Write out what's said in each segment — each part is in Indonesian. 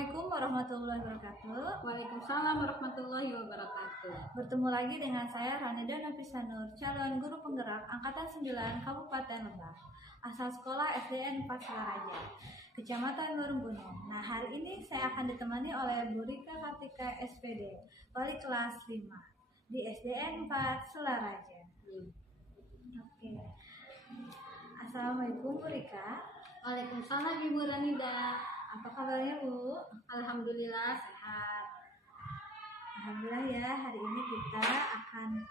Assalamualaikum warahmatullahi wabarakatuh. Waalaikumsalam warahmatullahi wabarakatuh. Bertemu lagi dengan saya Ranida Nafisa Nur, calon guru penggerak Angkatan 9 Kabupaten Lebak, asal sekolah SDN 4 Selaraja, Kecamatan Warunggunung. Nah, hari ini saya akan ditemani oleh Bu Rika Kartika SPD, wali kelas 5 di SDN 4 Selaraja. Oke. Assalamualaikum Bu Rika. Waalaikumsalam Ibu Ranida. Apa kabarnya Bu? Alhamdulillah sehat. Alhamdulillah ya, hari ini kita akan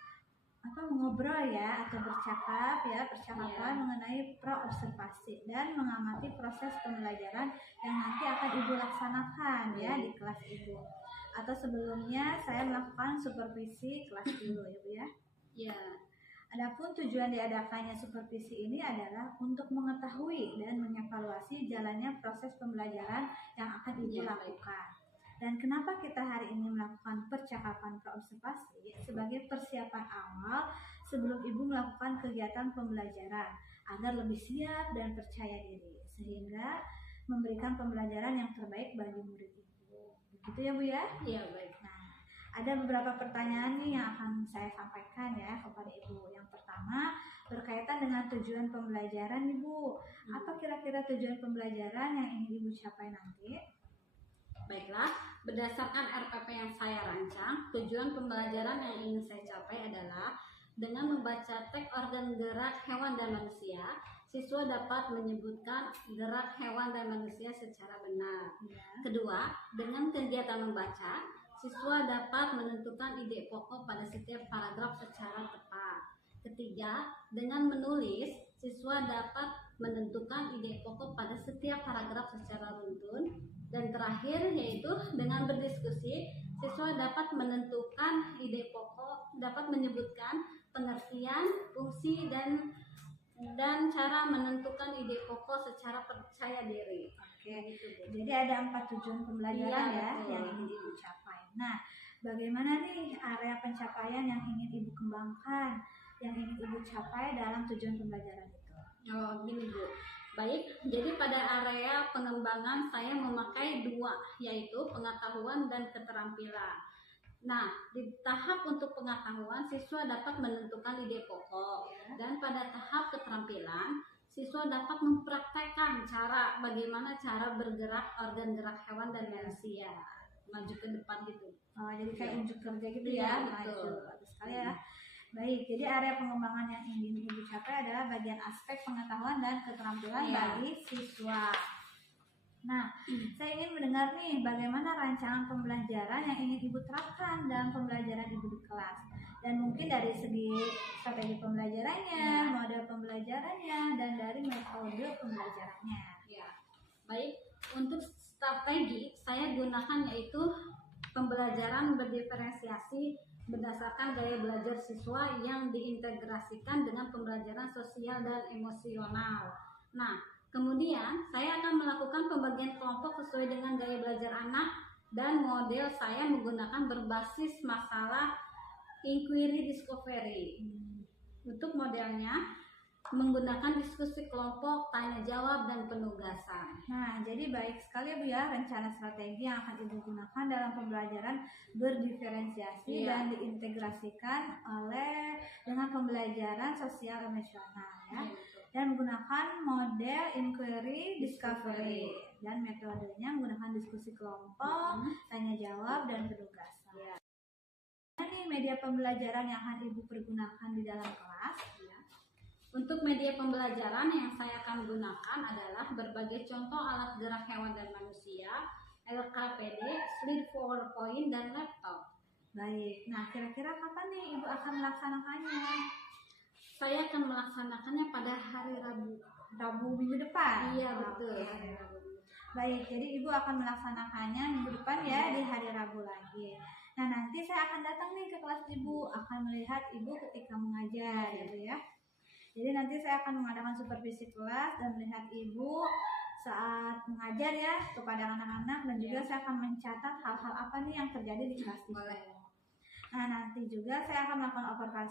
mengobrol ya atau percakapan mengenai pro-observasi dan mengamati proses pembelajaran yang nanti akan Ibu laksanakan ya di kelas Ibu. Atau sebelumnya saya melakukan supervisi kelas dulu ya Bu ya. Ya. Adapun tujuan diadakannya supervisi ini adalah untuk mengetahui dan mengevaluasi jalannya proses pembelajaran yang akan Ibu lakukan. Dan kenapa kita hari ini melakukan percakapan pro-observasi? Sebagai persiapan awal sebelum Ibu melakukan kegiatan pembelajaran agar lebih siap dan percaya diri, sehingga memberikan pembelajaran yang terbaik bagi murid Ibu. Begitu ya Bu ya? Iya, baik. Nah, ada beberapa pertanyaan nih yang akan saya sampaikan ya kepada Ibu. Yang pertama berkaitan dengan tujuan pembelajaran Ibu. Apa kira-kira tujuan pembelajaran yang ingin Ibu capai nanti? Baiklah, berdasarkan RPP yang saya rancang, tujuan pembelajaran yang ingin saya capai adalah dengan membaca teks organ gerak hewan dan manusia, siswa dapat menyebutkan gerak hewan dan manusia secara benar. Ya. Kedua, dengan kegiatan membaca, siswa dapat menentukan ide pokok pada setiap paragraf secara tepat. Ketiga, dengan menulis, siswa dapat menentukan ide pokok pada setiap paragraf secara runtun. Dan terakhir, yaitu dengan berdiskusi, siswa dapat menentukan ide pokok, dapat menyebutkan pengertian, fungsi, dan cara menentukan ide pokok secara percaya diri. Oke, jadi ada 4 tujuan pembelajaran ya yang ingin Ibu capai. Nah, bagaimana nih area pencapaian yang ingin Ibu kembangkan, yang ingin Ibu capai dalam tujuan pembelajaran itu? Oh, gini Bu. Baik, jadi pada area pengembangan saya memakai 2, yaitu pengetahuan dan keterampilan. Nah, di tahap untuk pengetahuan, siswa dapat menentukan ide pokok, dan pada tahap keterampilan, siswa dapat mempraktekkan bagaimana cara bergerak organ gerak hewan dan manusia, maju ke depan gitu. Oh, jadi kayak unjuk kerja gitu Iya, ya, betul. Bagus sekali ya. Baik, jadi area pengembangan yang ingin Ibu capai adalah bagian aspek pengetahuan dan keterampilan bagi siswa. Nah, saya ingin mendengar nih bagaimana rancangan pembelajaran yang ingin Ibu terapkan dalam pembelajaran Ibu di kelas. Dan mungkin dari segi strategi pembelajarannya, model pembelajarannya, dan dari metode pembelajarannya. Ya, baik. Untuk strategi, saya gunakan yaitu pembelajaran berdiferensiasi berdasarkan gaya belajar siswa yang diintegrasikan dengan pembelajaran sosial dan emosional. Nah, kemudian saya akan melakukan pembagian kelompok sesuai dengan gaya belajar anak, dan model saya menggunakan berbasis masalah inquiry discovery. Untuk modelnya menggunakan diskusi kelompok, tanya jawab, dan penugasan. Nah, jadi baik sekali Bu ya rencana strategi yang akan Ibu gunakan dalam pembelajaran berdiferensiasi dan diintegrasikan dengan pembelajaran sosial emosional ya. Dan menggunakan model inquiry discovery, dan metodenya menggunakan diskusi kelompok, tanya jawab, dan penugasan. Ini media pembelajaran yang akan Ibu pergunakan di dalam kelas ya. Untuk media pembelajaran yang saya akan gunakan adalah berbagai contoh alat gerak hewan dan manusia, LKPD, slide PowerPoint, dan laptop. Baik, nah kira-kira kapan nih Ibu akan melaksanakannya? Saya akan melaksanakannya pada hari Rabu minggu depan? Iya, betul. Hari Rabu. Baik, jadi Ibu akan melaksanakannya minggu depan ya, di hari Rabu lagi. Nah, nanti saya akan datang nih ke kelas Ibu, akan melihat Ibu ketika mengajar gitu ya. Jadi nanti saya akan mengadakan supervisi kelas dan melihat Ibu saat mengajar ya kepada anak-anak, dan juga saya akan mencatat hal-hal apa nih yang terjadi di kelas Ibu. Nah, nanti juga saya akan melakukan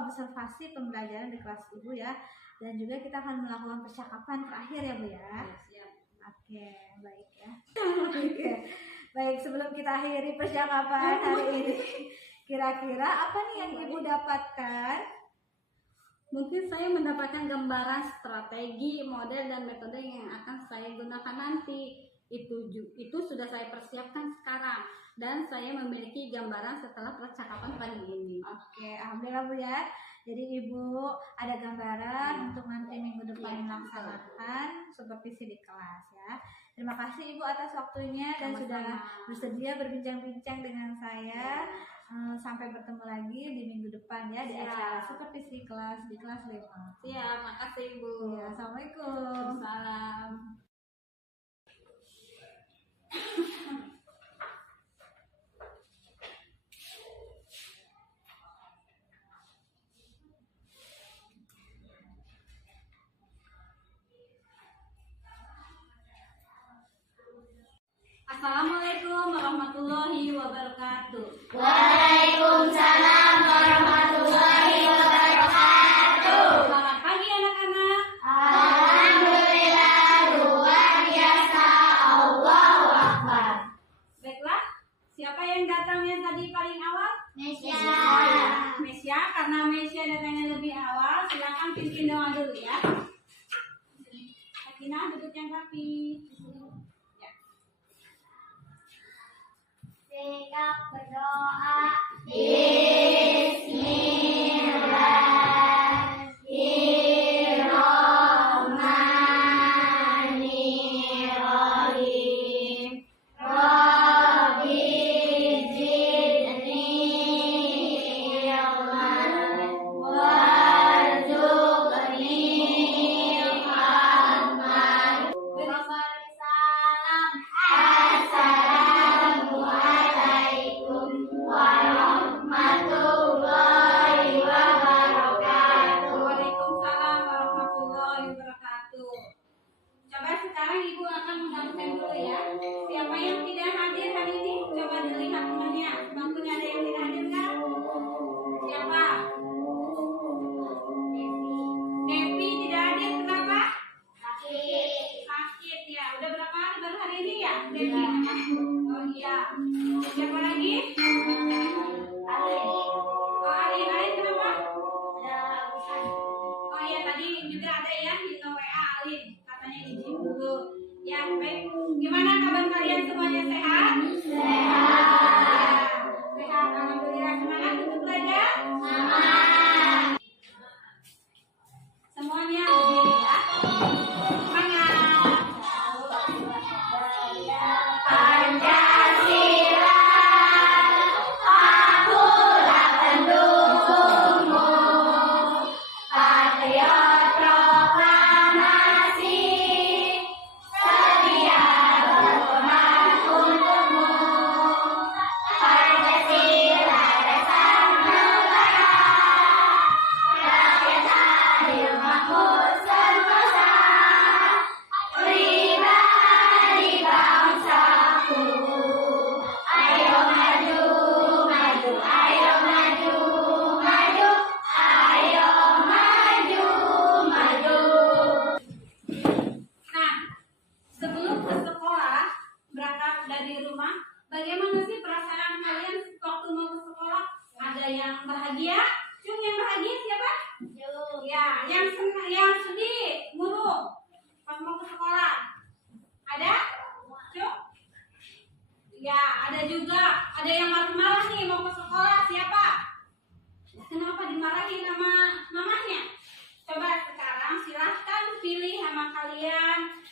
observasi pembelajaran di kelas Ibu ya, dan juga kita akan melakukan percakapan terakhir ya Bu ya. Siap. Oke, baik ya. Oke. Baik, sebelum kita akhiri percakapan hari ini, kira-kira apa nih yang Ibu dapatkan? Mungkin saya mendapatkan gambaran strategi, model, dan metode yang akan saya gunakan nanti. Itu sudah saya persiapkan sekarang, dan saya memiliki gambaran setelah percakapan pagi ini. Oke, alhamdulillah Bu ya. Jadi Ibu ada gambaran untuk nanti minggu depan melaksanakan supervisi di kelas ya. Terima kasih Ibu atas waktunya dan sudah bersedia berbincang-bincang dengan saya. Sampai bertemu lagi di minggu depan ya di acara supervisi kelas di kelas 5. Siap, makasih Ibu. Ya, assalamualaikum. Salam. Assalamualaikum warahmatullahi wabarakatuh. Waalaikumsalam warahmatullahi wabarakatuh. Selamat pagi anak-anak. Alhamdulillah, luar biasa. Allahu Akbar. Baiklah, siapa yang datangnya tadi paling awal? Mesya. Mesya, karena Mesya datangnya lebih awal, silakan pimpin doa dulu ya. Sakinah duduk yang rapi. Ya. Sikap berdoa. Bismillahirrahmanirrahim. Rabbi zidni ilman warzuqni fahman. Salam. Assalamualaikum warahmatullahi wabarakatuh. Waalaikumsalam warahmatullahi wabarakatuh. Coba sekarang Ibu akan mengabsen dulu ya. Siapa yang tidak hadir hari ini? Coba dilihat temannya. Bangkunya ada yang tidak hadir kan? Siapa? Devi tidak hadir kenapa? Sakit ya. Udah berapa hari baru hari ini ya? Devi. Oh iya. Siapa lagi? Oh Ali kenapa? Oh iya tadi juga ada ya di WA Alin katanya izin dulu. Ya baik. Gimana kabar kalian semuanya sehat? Sehat. Sehat. Alhamdulillah. Semangat untuk belajar. Semuanya berdiri ya. Semangat. Pancasila, akulah pendukungmu. Patriot proklamasi, setia berkorban untukmu. Pancasila dasar negara, rakyat adil makmur sentosa, pribadi bangsaku. Ayo maju, maju, ayo maju, maju, ayo maju, maju. Nah, sebelum ke sekolah, berangkat dari rumah, bagaimana sih perasaan kalian waktu mau ke sekolah? Ada yang bahagia? Cung, yang bahagia siapa? Ya, yang senang, yang sedih, murung pas mau ke sekolah. Ada? Cung? Ya, ada juga. Ada yang marah-marah nih mau ke sekolah. Siapa? Kenapa dimarahin sama mamanya? Coba sekarang silahkan pilih sama kalian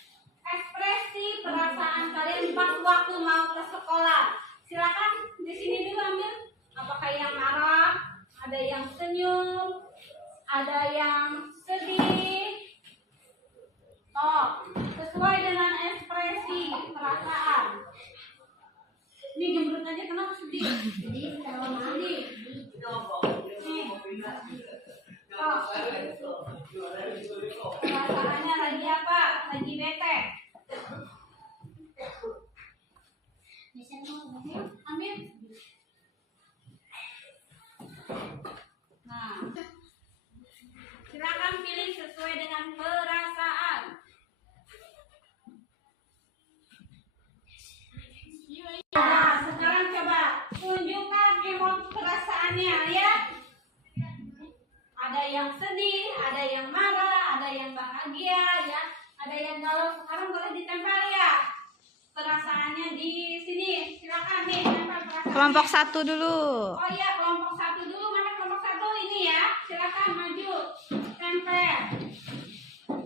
ekspresi perasaan kalian pas waktu mau ke sekolah. Silakan di sini dulu ambil. Apakah yang marah? Ada yang senyum? Ada yang sedih? Oh, sesuai dengan ekspresi perasaan. Ini jembrut aja kenapa sedih? Sedih. Oh. Perasaannya lagi apa? Lagi bete. Ambil. Nah, silakan pilih sesuai dengan perasaan. perasaannya ya. Ada yang sedih, ada yang marah, ada yang bahagia ya, ada yang galau. Sekarang boleh ditempel ya perasaannya di sini. Silakan nih tempel perasaannya. Kelompok 1 dulu. Oh iya, kelompok 1 dulu. Mana kelompok 1 ini ya? Silakan maju. Tempel.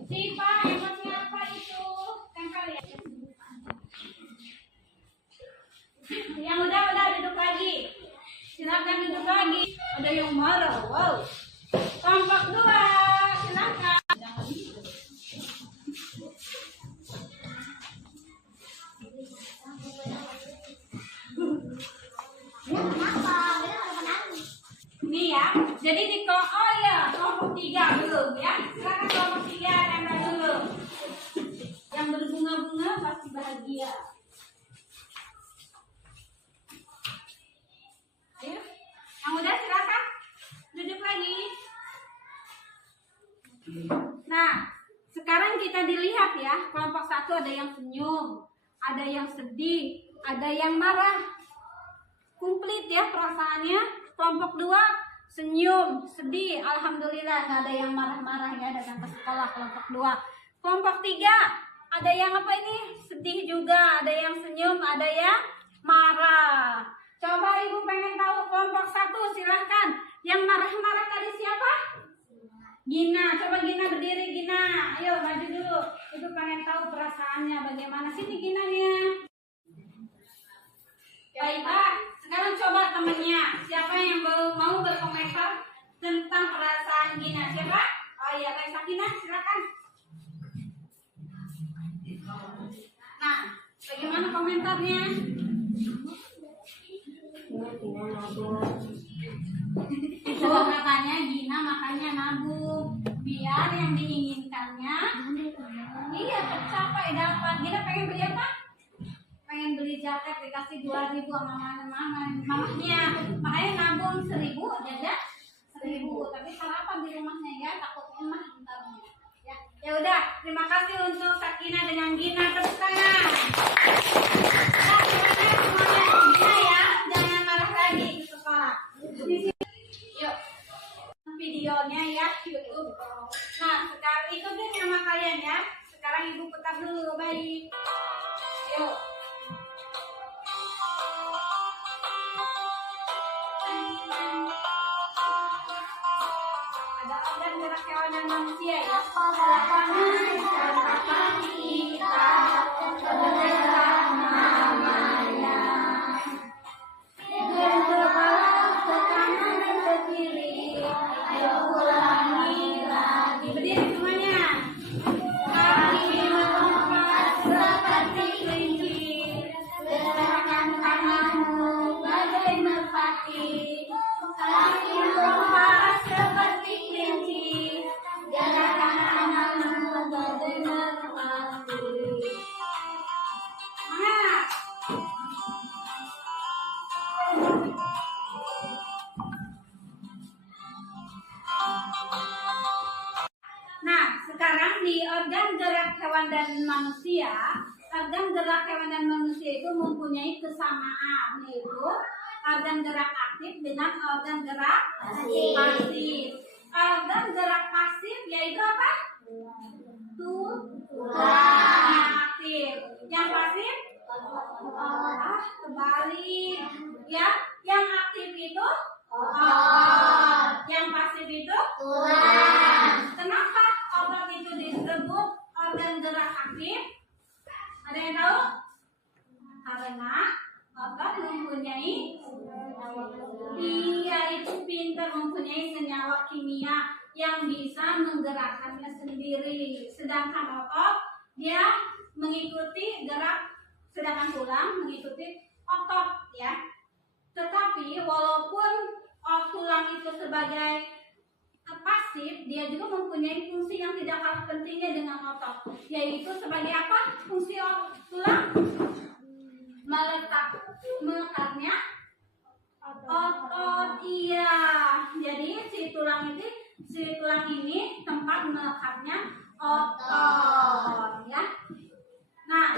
Siapa emotnya apa itu? Tempel ya. Yang udah duduk lagi. Silakan duduk lagi. Ada yang marah. Wow. Kelompok 2, silakan. Ini ya. Jadi di kelompok 3 dulu ya. Silakan kelompok 3 tempel dulu. Yang berbunga-bunga pasti bahagia. Ayo, yang udah silakan duduk lagi. Nah, sekarang kita dilihat ya, kelompok 1 ada yang senyum, ada yang sedih, ada yang marah. Komplit ya perasaannya. Kelompok 2 senyum, sedih, alhamdulillah nggak ada yang marah-marah ya datang ke sekolah. Kelompok 2. Kelompok 3 ada yang apa ini? Sedih juga, ada yang senyum, ada yang marah. Coba ibu pengen tahu kelompok 1, silahkan. Yang marah-marah tadi siapa? Gina, coba Gina berdiri Gina. Ayo maju dulu. Ibu pengen tahu perasaannya bagaimana. Sini Ginanya. Baik Pak, sekarang coba temennya. Siapa yang mau berkomentar tentang perasaan Gina? Siapa? Oh iya, Kak Sakina, silakan. Nah, bagaimana komentarnya? Itu katanya Gina makanya nabung biar yang diinginkannya iya tercapai dapat. Gina pengen beli apa? Pengen beli jaket dikasih 2.000 sama mamahnya, makanya nabung 1.000 jajan 1.000 tapi sarapan di rumahnya ya, takut emah entarnya ya. Ya udah, terima kasih untuk Sakina dengan Gina, tepuk tangan. Nah, semuanya Gina ya, jangan marah lagi di sekolah. Di sini yuk videonya ya YouTube. Nah sekarang ikutin sama kalian ya. Sekarang ibu putar dulu, baik. Yuk. Ada organ gerak hewan dan manusia ya. Lapangan catatan kita tergerak namanya. Berkepala ke kanan dan ke kiri. Ayo ulangi lagi. Berdiri semuanya. Kaki melompat seperti kelinci. Gerakan tanganmu bagai merpati. Kaki melompat seperti kelinci. Gerakan tanganmu bagai merpati. Semangat. Nah, sekarang di organ gerak hewan dan manusia, organ gerak hewan dan manusia itu mempunyai kesamaan, yaitu organ gerak aktif dengan organ gerak pasif. Organ gerak pasif yaitu apa? Tulang yang aktif. Yang pasif? Kebalik. Ya, yang aktif itu otot, yang pasif itu tulang. Kenapa otot itu disebut organ gerak aktif? Ada yang tahu? Karena otot mempunyai itu pintar mempunyai senyawa kimia yang bisa menggerakkannya sendiri. Sedangkan otot dia mengikuti gerak, sedangkan tulang mengikuti otot ya. Tetapi walaupun tulang itu sebagai pasif, dia juga mempunyai fungsi yang tidak kalah pentingnya dengan otot, yaitu sebagai apa? Fungsi tulang melekatnya otot. Iya, jadi si tulang ini tempat melekatnya otot ya. Nah,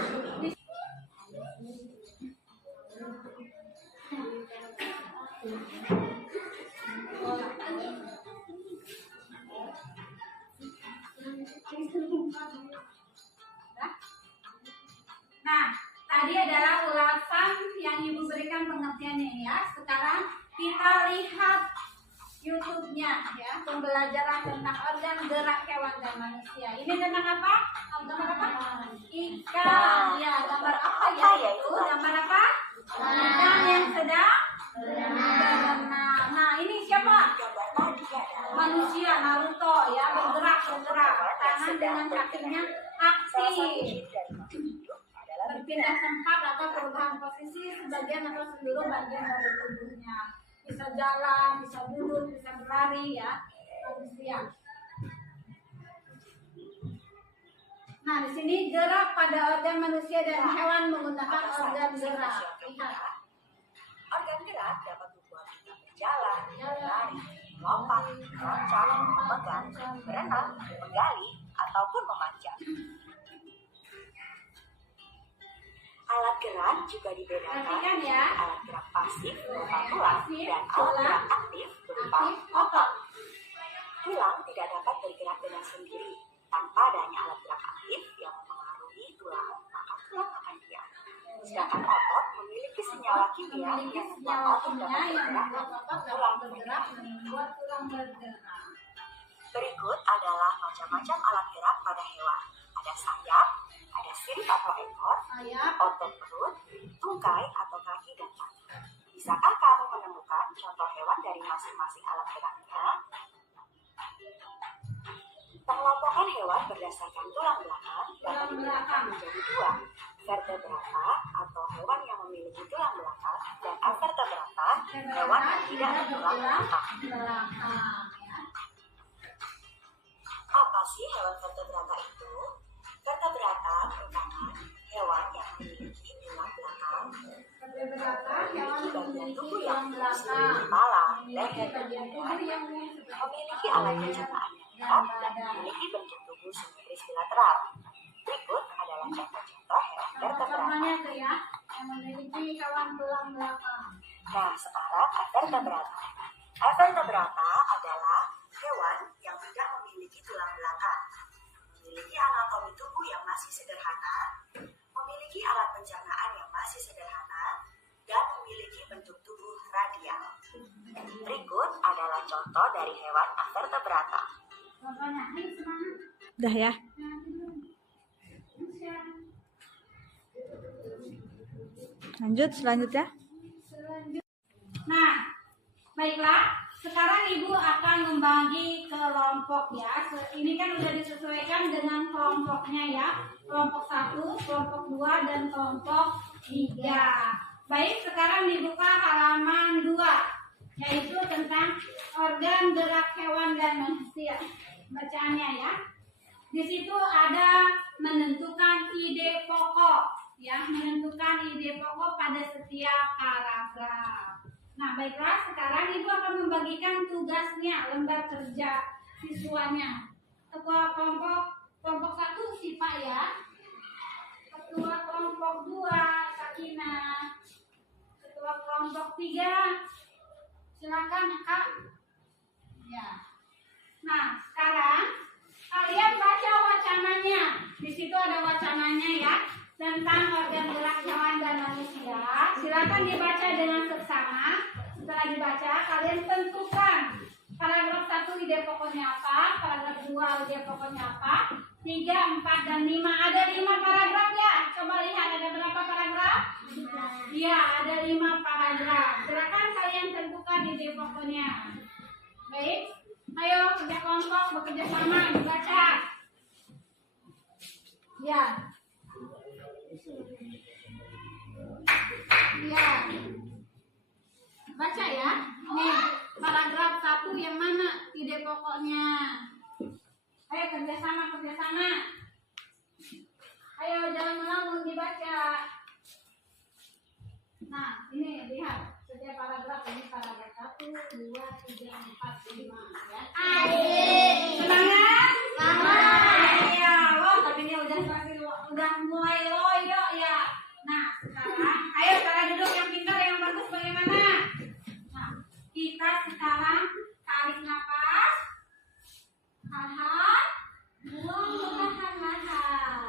ya. Sekarang kita lihat YouTube-nya ya, pembelajaran tentang organ gerak hewan dan manusia. Ini tentang apa? Gambar apa? Ikan. Ya, gambar apa ya itu? Gambar apa? Ikan yang sedang berenang. Nah, ini siapa? Manusia Naruto ya, bergerak. Tangan dengan kakinya aktif. Berpindah tempat atau perubahan posisi sebagian atau seluruh bagian dari tubuhnya. Bisa jalan, bisa duduk, bisa berlari ya, manusia. Nah, di sini gerak pada organ manusia dan hewan menggunakan organ gerak. Lihat. Organ gerak dapat membuat kita berjalan, berlari, melompat, meloncat, memegang, berenang, menggali, ataupun memanjat. Alat gerak juga dibedakan Perhatikan ya. alat gerak pasif berupa tulang dan alat gerak aktif berupa Aktif, otot. Tulang tidak dapat bergerak dengan sendiri tanpa adanya alat gerak aktif yang mempengaruhi tulang, maka tulang akan diam. Sedangkan otot memiliki senyawa kimia Memiliki yang senyawa membuat otot kimia dapat yang bergerak membuat otot dan dapat tulang bergerak dan membuat tulang bergerak. Berikut adalah macam-macam alat gerak pada hewan. Ada sayap, ada sirip atau ekor, Sayap, otot perut, tungkai atau kaki dan tangan. Bisakah kamu menemukan contoh hewan dari masing-masing alat geraknya? Pengelompokan hewan berdasarkan tulang belakang dapat dibedakan menjadi dua, vertebrata atau hewan yang memiliki tulang belakang dan avertebrata, hewan yang tidak bertulang belakang. belakang ya. Apa sih hewan vertebrata itu? Vertebrata merupakan hewan yang memiliki tulang belakang, Vertebrata hewan memiliki yang bagian memiliki tubuh tulang yang belakang, seperti kepala, memiliki leher, dan bagian tubuh badan, yang memiliki alat pencernaan yang lengkap dan memiliki bentuk tubuh simetris bilateral. Berikut adalah contoh-contoh hewan vertebrata. contohnya tuh ya, yang memiliki hewan tulang belakang. Nah, sekarang avertebrata. Avertebrata adalah hewan yang tidak memiliki tulang belakang, memiliki anatomi tubuh yang masih sederhana, memiliki alat pencernaan yang masih sederhana, dan memiliki bentuk tubuh radial. Berikut adalah contoh dari hewan avertebrata. Contohnya, ayo semangat. Udah ya. Lanjut selanjutnya. Nah, baiklah. Sekarang Ibu akan membagi kelompok ya. Ini kan sudah disesuaikan dengan kelompoknya ya. Kelompok 1, kelompok 2, dan kelompok 3. Baik, sekarang dibuka halaman 2, yaitu tentang organ gerak hewan dan manusia. Bacaannya ya. Di situ ada menentukan ide pokok, ya, menentukan ide pokok pada setiap paragraf. Nah, baiklah, sekarang Ibu akan membagikan tugasnya, lembar kerja siswanya. Ketua kelompok 1 Sipa ya. Ketua kelompok 2 Sakina. Ketua kelompok 3 silakan Kak. Ya. Nah, sekarang kalian baca wacananya. Di situ ada wacananya ya, tentang organ gerak hewan dan manusia. Silakan dibaca dengan seksama. Setelah dibaca, kalian tentukan paragraf 1 ide pokoknya apa, paragraf 2 ide pokoknya apa, 3, 4, dan 5. Ada 5 paragraf ya. Coba lihat ada berapa paragraf? Iya, ada 5 paragraf. Silakan kalian tentukan ide pokoknya. Baik, ayo kerja kelompok, bekerja sama, dibaca. Ya. Ya. Baca ya. Nih, paragraf 1 yang mana ide pokoknya? Ayo kerja sama. Ayo jangan melamun, dibaca. Nah, ini lihat setiap paragraf, ini paragraf 1, 2, 3, 4, 5 ya. Semangat? Iya, wah tapi ini udah mulai loyo ya. Nah, sekarang ayo cara duduk yang pintar, yang bagus bagaimana? Nah, kita sekarang tarik nafas, tahan, buang, tahan.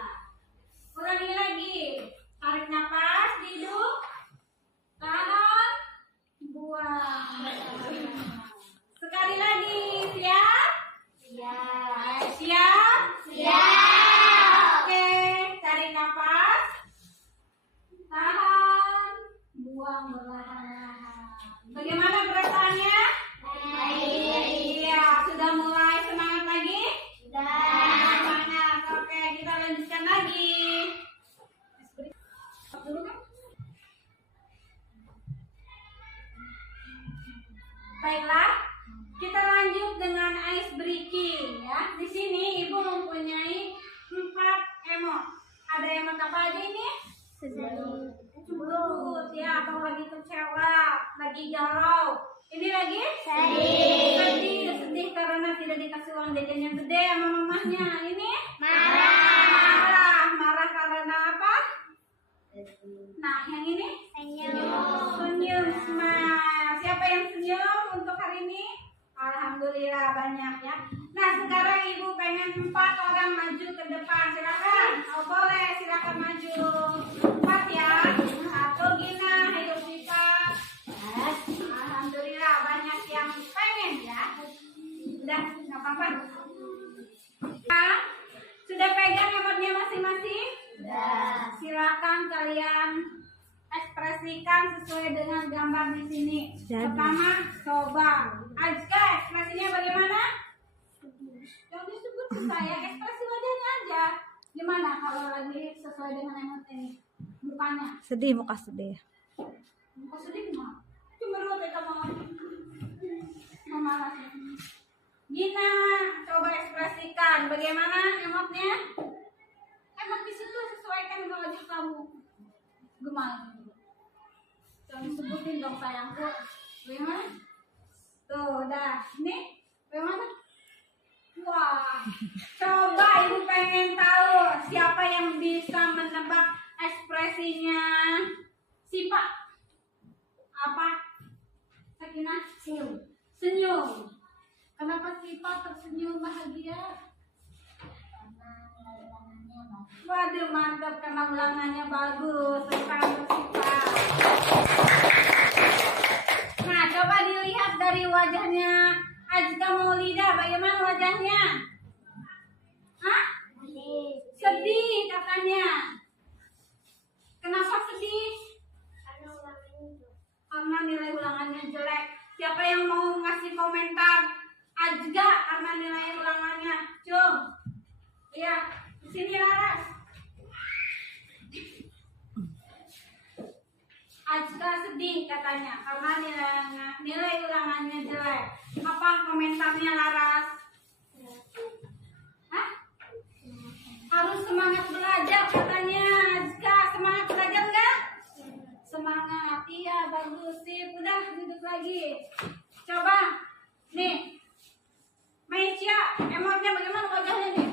Ulangi lagi. Tarik nafas, duduk, tahan, Baiklah, kita lanjut dengan ice breaking ya. Di sini Ibu mempunyai 4 emot. Ada emot apa aja ini? Cemberut ya, atau lagi kecewa, lagi galau. Ini lagi? Sedih karena tidak dikasih uang jajan yang gede sama mamahnya. Ini? Marah karena apa? Nah, yang ini? Senyum. Smile. Siapa yang senyum untuk hari ini? Alhamdulillah banyak ya. Nah, sekarang Ibu pengen 4 orang maju ke depan. Silakan. Oh, boleh, silakan maju. 4 ya. Satu Gina, ayo Vika. Alhamdulillah banyak yang pengen ya. Udah, nggak apa-apa. Sudah pegang emotnya masing-masing? Silakan kalian ekspresikan sesuai dengan gambar di sini. Pertama, coba. Ajka, ekspresinya bagaimana? Yang disebut ke saya, ekspresi wajahnya aja. Gimana kalau lagi sesuai dengan emot ini? Mukanya. Sedih, muka sedih. Muka sedih mah. Cemberut ya kamu. Mama Gina, coba ekspresikan bagaimana emotnya? Emot di situ sesuaikan dengan wajah kamu. Gimana? Jangan sebutin dong sayangku. Bagaimana? Tuh, udah. Ini bagaimana? Wah, coba Ibu pengen tahu siapa yang bisa menebak ekspresinya Sipa. Apa? Sakinah? Senyum. Kenapa Sipa tersenyum bahagia? Waduh, mantap karena ulangannya bagus. Selamat Sipa. Nah, coba dilihat dari wajahnya Ajka Maulida. Bagaimana wajahnya? Hah? Sedih katanya. Kenapa sedih? Karena nilai ulangannya jelek. Siapa yang mau ngasih komentar? Ajka karena nilai ulangannya. Cung. Iya, di sini Laras. Ajka sedih katanya karena nilai ulangannya jelek. Apa komentarnya Laras? Hah? Harus semangat belajar katanya. Ajka, semangat belajar enggak? Semangat, iya bagus sih. Udah duduk lagi. Coba, nih, Maisha, emotnya bagaimana wajahnya nih?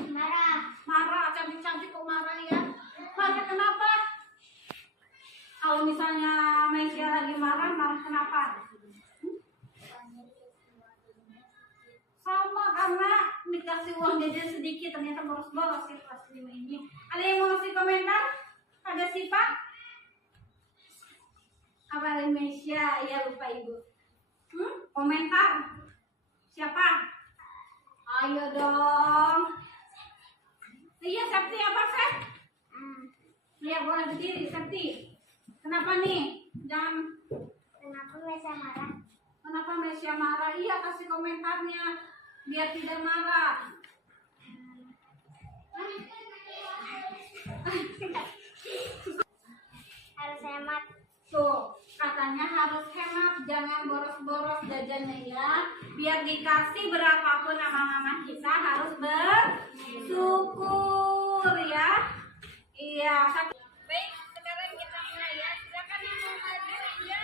Marah, cantik-cantik kok marah ya? Marah kenapa? Kalau misalnya Maisha lagi marah kenapa? Sama karena dikasih uang jajan sedikit ternyata boros-boros sih kelas 5 ini. Ada yang mau kasih komentar? Ada Sipa? Apa Maisha? Iya lupa Ibu. Komentar? Siapa? Ayo dong. Iya Septi apa Sep? Iya boleh berdiri Septi. Kenapa nih? Kenapa Maisha marah? Kenapa Maisha marah? Iya kasih komentarnya biar tidak marah. Harus hemat. Tuh, katanya harus hemat, jangan boros-boros jajannya ya. Biar dikasih berapapun sama mama kita harus bersyukur ya. Iya. Baik, sekarang kita mulai ya. Silakan yang mau maju ya.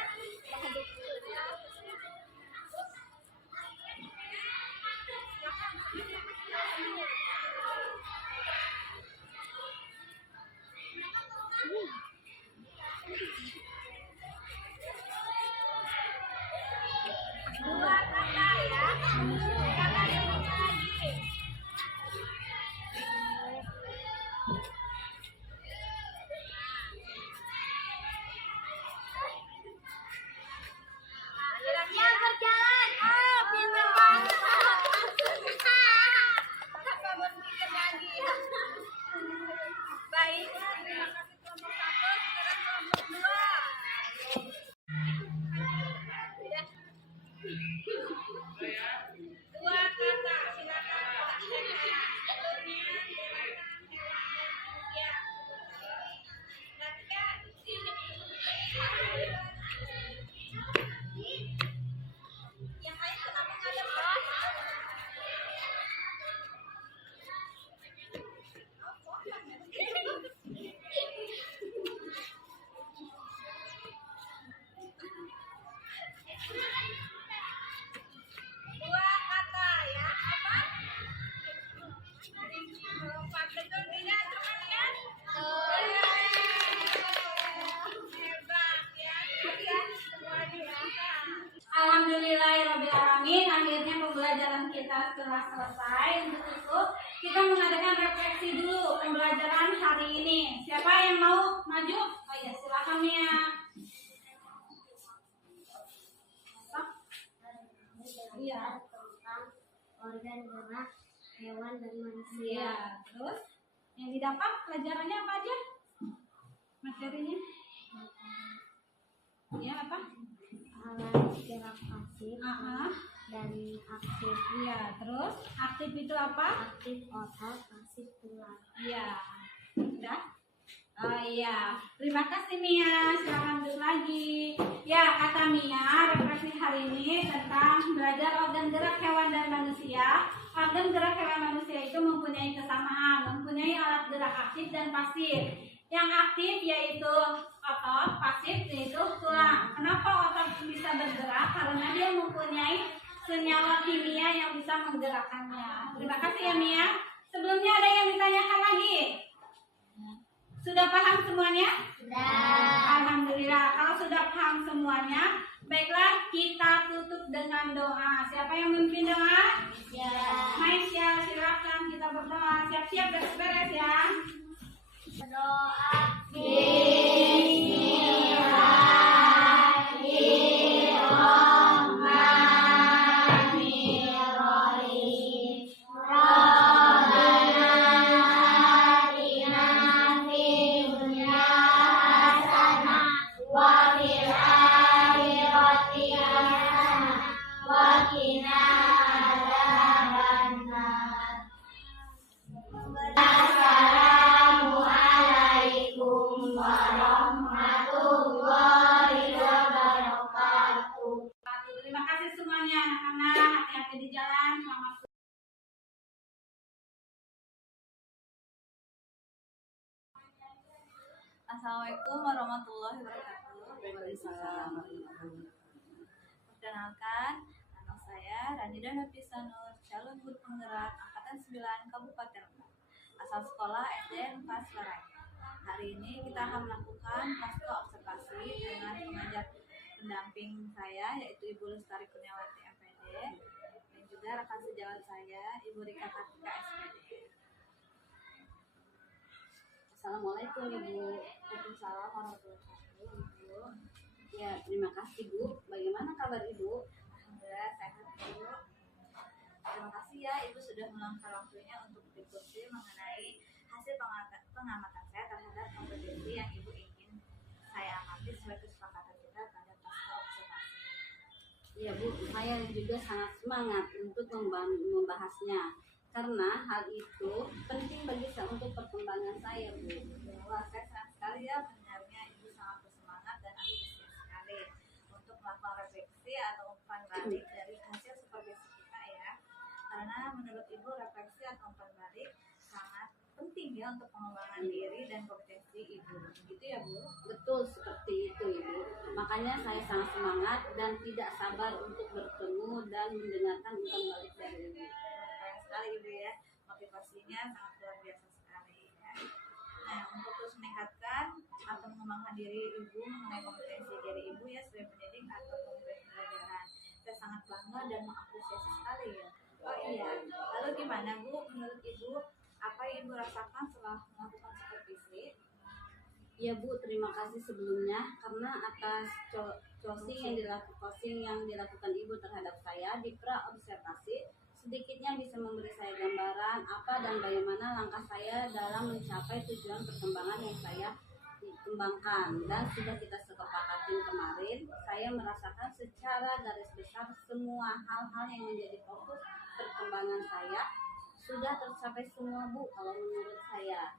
Dua kata ya. Silakan yang mau lagi. Alhamdulillahirrahmanirrahim. Akhirnya pembelajaran kita telah selesai. Untuk itu kita mengadakan refleksi dulu pembelajaran hari ini. Siapa yang mau maju? Oh ya, silakan Mia. Iya. Tentang organ gerak hewan dan manusia. Iya. Terus yang didapat pelajarannya apa aja? Materinya? Iya apa? Alat gerak pasif Aha. dan aktif. Iya. Terus aktif itu apa? Aktif otot, pasif tulang. Iya. Udah? Oh iya. Terima kasih Mia. Silakan duduk lagi. Ya, kata Mia, refleksi hari ini tentang belajar organ gerak hewan dan manusia. Organ gerak hewan manusia itu mempunyai kesamaan, mempunyai alat gerak aktif dan pasif. Yang aktif yaitu otot, pasif yaitu tulang. Kenapa otot bisa bergerak? Karena dia mempunyai senyawa kimia yang bisa menggerakkannya. Terima kasih ya Mia. Sebelumnya ada yang ditanyakan lagi? Sudah paham semuanya? Sudah. Alhamdulillah. Kalau sudah paham semuanya, baiklah kita tutup dengan doa. Siapa yang memimpin doa? Ya. Maisya, silakan kita berdoa. Siap-siap beres-beres ya. Berdoa. Terima kasih semuanya anak-anak. Hati-hati di jalan. Selamat Assalamualaikum warahmatullahi wabarakatuh. Perkenalkan, nama saya Ranida Nafisa Nur, calon guru penggerak angkatan 9 Kabupaten Rembang, asal sekolah SD Nufas Barat. Hari ini kita akan melakukan pasca observasi dengan pengajar pendamping saya, yaitu Ibu Lestari Kurniawati MPD, dan juga rekan sejawat saya, Ibu Rika Kartika SPD. Assalamualaikum Ibu. Waalaikumsalam warahmatullahi wabarakatuh. Ibu. Ya, terima kasih Bu. Bagaimana kabar Ibu? Alhamdulillah sehat Bu. Terima kasih ya Ibu sudah meluangkan waktunya untuk diskusi mengenai hasil pengamatan saya terhadap kompetensi yang Ibu ingin saya amati sesuai kesepakatan kita pada pasca observasi. Iya Bu, saya juga sangat semangat untuk membahasnya. Karena hal itu penting bagi saya untuk perkembangan saya Bu. Wah, saya senang sekali ya mendengarnya Ibu sangat bersemangat dan antusias sekali untuk melakukan refleksi atau umpan balik dari hasil supervisi kita ya. Karena menurut Ibu refleksi atau umpan balik sangat penting ya untuk pengembangan diri dan kompetensi Ibu. Gitu ya Bu? Betul seperti itu Ibu. Makanya saya sangat semangat dan tidak sabar untuk bertemu dan mendengarkan umpan balik dari Ibu. Keren sekali Ibu ya, motivasinya sangat luar biasa sekali ya. Nah, untuk terus meningkatkan atau mengembangkan diri Ibu mengenai kompetensi diri Ibu ya sebagai pendidik atau pemberi pembelajaran, saya sangat bangga dan mengapresiasi sekali ya. Oh iya, lalu gimana Bu, menurut Ibu apa yang Ibu rasakan setelah melakukan supervisi? Ya Bu, terima kasih sebelumnya karena atas coaching yang dilakukan Ibu terhadap saya di pra observasi, sedikitnya bisa memberi saya gambaran apa dan bagaimana langkah saya dalam mencapai tujuan perkembangan yang saya kembangkan. Dan sudah kita sepakatin kemarin, saya merasakan secara garis besar semua hal-hal yang menjadi fokus perkembangan saya sudah tercapai semua Bu kalau menurut saya.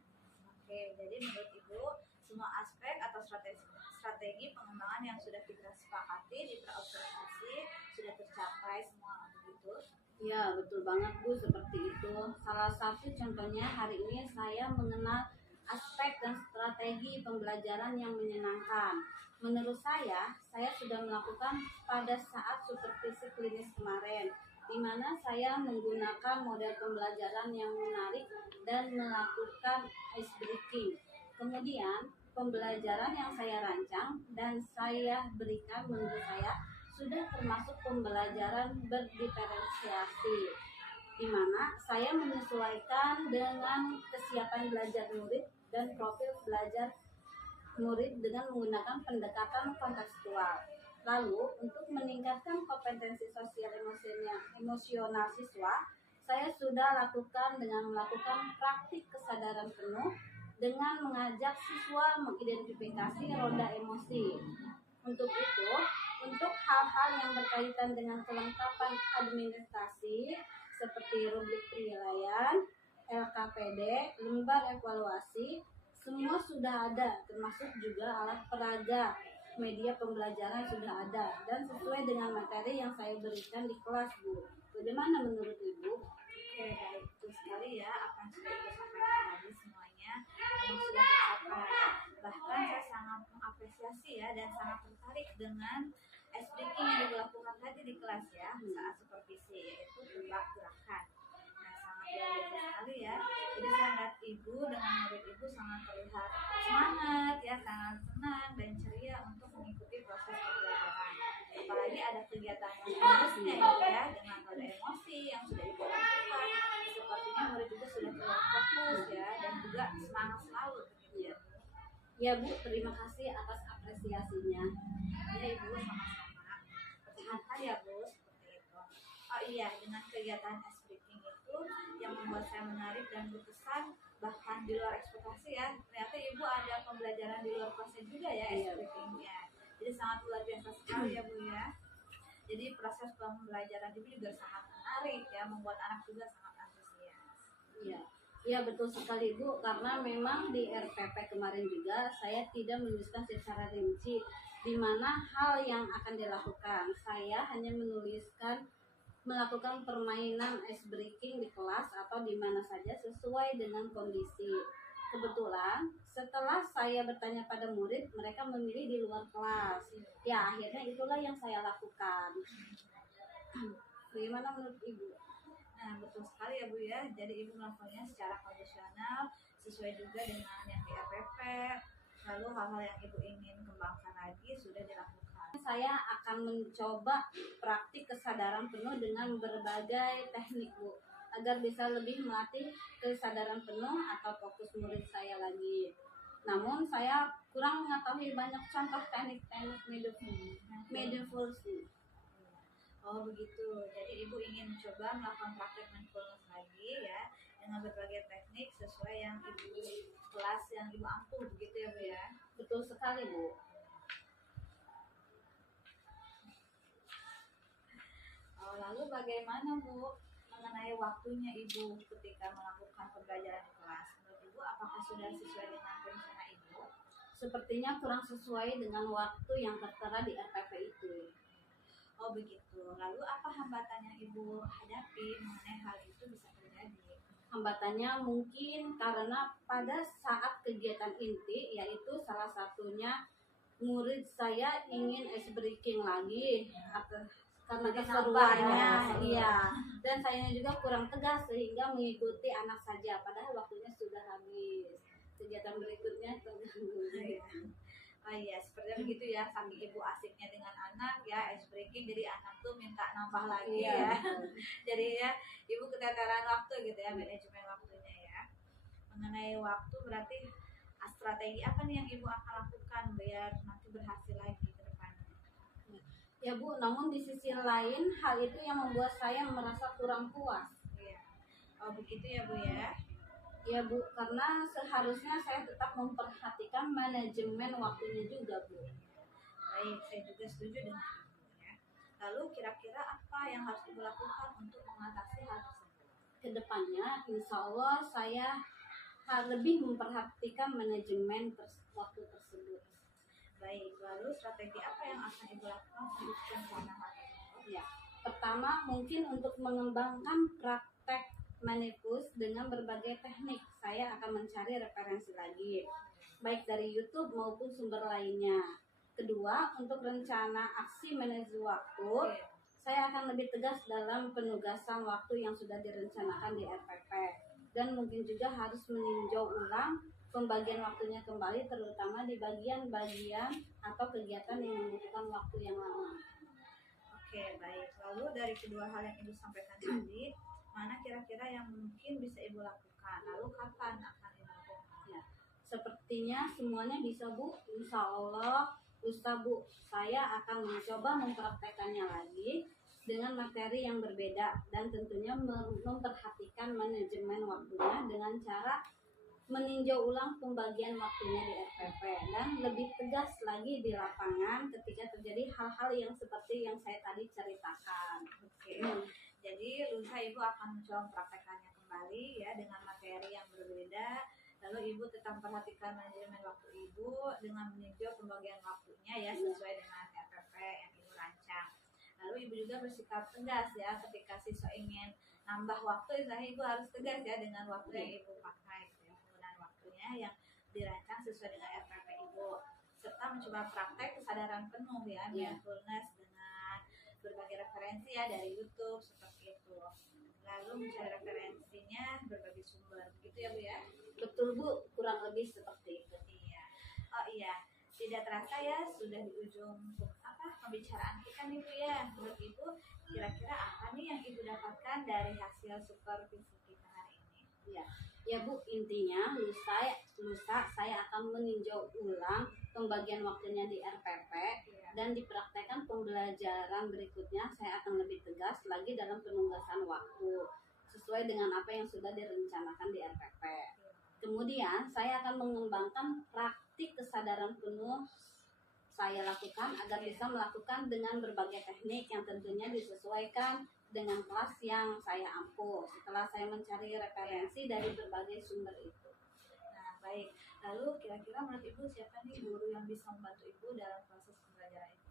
Oke, jadi menurut Ibu semua aspek atau strategi pengembangan yang sudah kita sepakati di pra observasi sudah tercapai semua begitu? Ya, betul banget Bu, seperti itu. Salah satu contohnya hari ini saya mengenal aspek dan strategi pembelajaran yang menyenangkan. Menurut saya sudah melakukan pada saat supervisi klinis kemarin, di mana saya menggunakan model pembelajaran yang menarik dan melakukan ice breaking. Kemudian, pembelajaran yang saya rancang dan saya berikan menurut saya sudah termasuk pembelajaran berdiferensiasi, di mana saya menyesuaikan dengan kesiapan belajar murid dan profil belajar murid dengan menggunakan pendekatan kontekstual. Lalu, untuk meningkatkan kompetensi sosial emosional siswa, saya sudah lakukan dengan melakukan praktik kesadaran penuh dengan mengajak siswa mengidentifikasi roda emosi. Untuk itu, untuk hal-hal yang berkaitan dengan kelengkapan administrasi seperti rubrik penilaian, LKPD, lembar evaluasi, semua sudah ada, termasuk juga alat peraga, media pembelajaran sudah ada, dan sesuai dengan materi yang saya berikan di kelas, Bu. Bagaimana menurut Ibu? Oke, baik, betul sekali ya apa yang sudah Ibu sampaikan tadi semuanya yang sudah tercapai. Bahkan saya sangat mengapresiasi ya dan sangat tertarik dengan ice breaking yang Ibu lakukan tadi di kelas ya saat supervisi, yaitu tebak gerakan. Nah, sangat luar biasa sekali ya. Jadi saya melihat Ibu dengan murid Ibu sangat terlihat semangat ya, sangat senang dan ceria untuk mengikuti proses pembelajaran. Apalagi ada kegiatan yang harusnya Ibu ya dengan roda emosi yang sudah Ibu lakukan. Sepertinya murid juga sudah terlihat fokus ya dan juga semangat selalu begitu ya. Ya Bu, terima kasih atas apresiasinya. Ya Ibu, sama-sama. Percayakan ya Bu, seperti itu. Oh iya, dengan kegiatan ice breaking itu yang membuat saya menarik dan berkesan bahkan di luar ekspektasi ya. Ternyata Ibu ada pembelajaran di luar kelasnya juga ya ice breakingnya. Jadi sangat luar biasa sekali ya Bu ya. Jadi proses pembelajaran Ibu juga sangat menarik ya, membuat anak juga sangat antusias. Iya. Ya betul sekali Bu, karena memang di RPP kemarin juga saya tidak menuliskan secara rinci di mana hal yang akan dilakukan. Saya hanya menuliskan melakukan permainan ice breaking di kelas atau di mana saja sesuai dengan kondisi. Kebetulan setelah saya bertanya pada murid, mereka memilih di luar kelas. Ya akhirnya itulah yang saya lakukan. Bagaimana menurut Ibu? Nah, betul sekali ya Bu ya. Jadi Ibu melakukannya secara kondisional sesuai juga dengan yang di RPP. Lalu hal-hal yang Ibu ingin kembangkan lagi sudah dilakukan. Saya akan mencoba praktik kesadaran penuh dengan berbagai teknik Bu, agar bisa lebih melatih kesadaran penuh atau fokus murid saya lagi. Namun saya kurang mengetahui banyak contoh teknik-teknik mindfulness. Oh begitu. Jadi Ibu ingin mencoba melakukan praktek mindfulness lagi ya dengan berbagai teknik sesuai yang Ibu kelas yang Ibu ampuh begitu ya Bu ya. Betul sekali Bu. Oh, lalu bagaimana Bu mengenai waktunya Ibu ketika melakukan pembelajaran di kelas? Menurut Ibu apakah sudah sesuai dengan rencana Ibu? Sepertinya kurang sesuai dengan waktu yang tertera di RPP itu. Oh begitu. Lalu apa hambatan yang Ibu hadapi mengenai hal itu bisa terjadi? Hambatannya mungkin karena pada saat kegiatan inti, yaitu salah satunya murid saya ingin ice breaking lagi karena Jadi keseruannya, nambah ya. iya. Dan saya juga kurang tegas sehingga mengikuti anak saja, padahal waktunya sudah habis. Kegiatan berikutnya terganggu. Oh iya, seperti begitu ya. Saking Ibu asiknya dengan anak ya, ice breaking, jadi anak tuh minta nambah lagi Iya. ya. Jadi ya, Ibu keteteran waktu gitu ya, manajemen waktunya ya. Mengenai waktu berarti strategi apa nih yang Ibu akan lakukan biar nanti berhasil lagi ke depannya? Ya Bu, namun di sisi lain hal itu yang membuat saya merasa kurang puas. Iya. Oh begitu ya Bu ya. Ya Bu, karena seharusnya saya tetap memperhatikan manajemen waktunya juga Bu. Baik, saya juga setuju dengan Ibu ya. Lalu kira-kira apa yang harus Ibu lakukan untuk mengatasi hal tersebut? Kedepannya, insya Allah saya lebih memperhatikan manajemen waktu tersebut. Baik, lalu strategi apa yang akan Ibu lakukan untuk rencana hal tersebut? Ya, pertama mungkin untuk mengembangkan praktek manifus dengan berbagai teknik. Saya akan mencari referensi lagi, baik dari YouTube maupun sumber lainnya. Kedua, untuk rencana aksi manajemen waktu, saya akan lebih tegas dalam penugasan waktu yang sudah direncanakan di RPP. Dan mungkin juga harus meninjau ulang pembagian waktunya kembali, terutama di bagian-bagian atau kegiatan yang membutuhkan waktu yang lama. Oke, baik. Lalu dari kedua hal yang Ibu sampaikan tadi, mana kira-kira yang mungkin bisa Ibu lakukan? Lalu kapan akan Ibu lakukan? Ya, sepertinya semuanya bisa Bu, insya Allah bisa Bu. Saya akan mencoba mempraktekannya lagi dengan materi yang berbeda dan tentunya memperhatikan manajemen waktunya dengan cara meninjau ulang pembagian waktunya di RPP dan lebih tegas lagi di lapangan ketika terjadi hal-hal yang seperti yang saya tadi ceritakan. Oke. Jadi lusa Ibu akan mencoba mempraktekannya kembali ya dengan materi yang berbeda. Lalu Ibu tetap perhatikan manajemen waktu Ibu dengan meninjau pembagian waktunya ya sesuai dengan RPP yang Ibu rancang. Lalu Ibu juga bersikap tegas ya ketika siswa ingin nambah waktu, Ibu harus tegas ya dengan waktu yang Ibu pakai. Yang dirancang sesuai dengan RPP Ibu, serta mencoba praktek kesadaran penuh ya, mindfulness dengan berbagai referensi ya dari YouTube seperti itu. Lalu mencari referensinya berbagai sumber, gitu ya Bu ya? Betul Bu, kurang lebih seperti itu. Iya. Oh iya, tidak terasa ya sudah di ujung pembicaraan kita nih Bu ya. Menurut Ibu kira-kira apa nih yang Ibu dapatkan dari hasil supervisi kita hari ini? Ya Bu, intinya lusa saya akan meninjau ulang pembagian waktunya di RPP dan dipraktekkan pembelajaran berikutnya. Saya akan lebih tegas lagi dalam penugasan waktu sesuai dengan apa yang sudah direncanakan di RPP. Kemudian saya akan mengembangkan praktik kesadaran penuh saya lakukan agar bisa melakukan dengan berbagai teknik yang tentunya disesuaikan dengan kelas yang saya ampuh setelah saya mencari referensi dari berbagai sumber itu. Nah, baik. Lalu kira-kira menurut Ibu siapa nih guru yang bisa membantu Ibu dalam proses pembelajaran itu?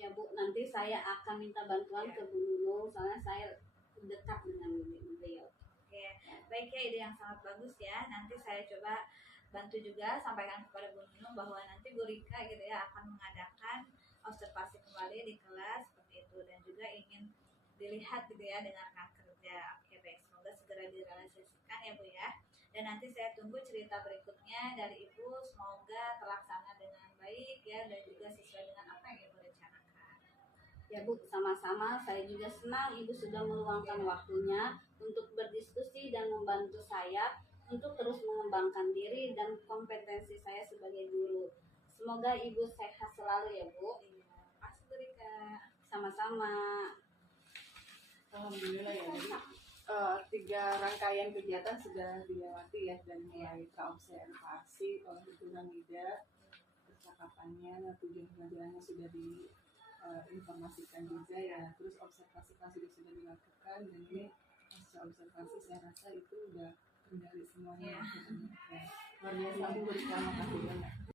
Ya Bu, nanti saya akan minta bantuan ke Bu Nunung, soalnya saya dekat dengan beliau. Oke, baik ya, ide yang sangat bagus ya. Nanti saya coba bantu juga sampaikan kepada Bu Nunung bahwa nanti Bu Rika gitu ya akan mengadakan observasi kembali di kelas seperti itu dan juga ingin dilihat gitu ya dengan rekan kerja. Oke baik, semoga segera direalisasikan ya Bu ya. Dan nanti saya tunggu cerita berikutnya dari Ibu, semoga terlaksana dengan baik ya dan juga sesuai dengan apa yang Ibu rencanakan. Ya Bu, sama-sama. Saya juga senang Ibu sudah meluangkan waktunya untuk berdiskusi dan membantu saya untuk terus mengembangkan diri dan kompetensi saya sebagai guru. Semoga Ibu sehat selalu ya Bu. Iya, makasih Bu Rika. Sama-sama. Alhamdulillah ya, jadi 3 rangkaian kegiatan sudah dilewati ya, dan mulai terobservasi oleh Ibu Ramida, percakapannya, tujuan pelajarannya sudah diinformasikan juga ya, terus observasi kelas juga sudah dilakukan, dan ini pasca observasi saya rasa itu udah kendali semuanya. Ya. Luar biasa, aku berterima kasih banyak.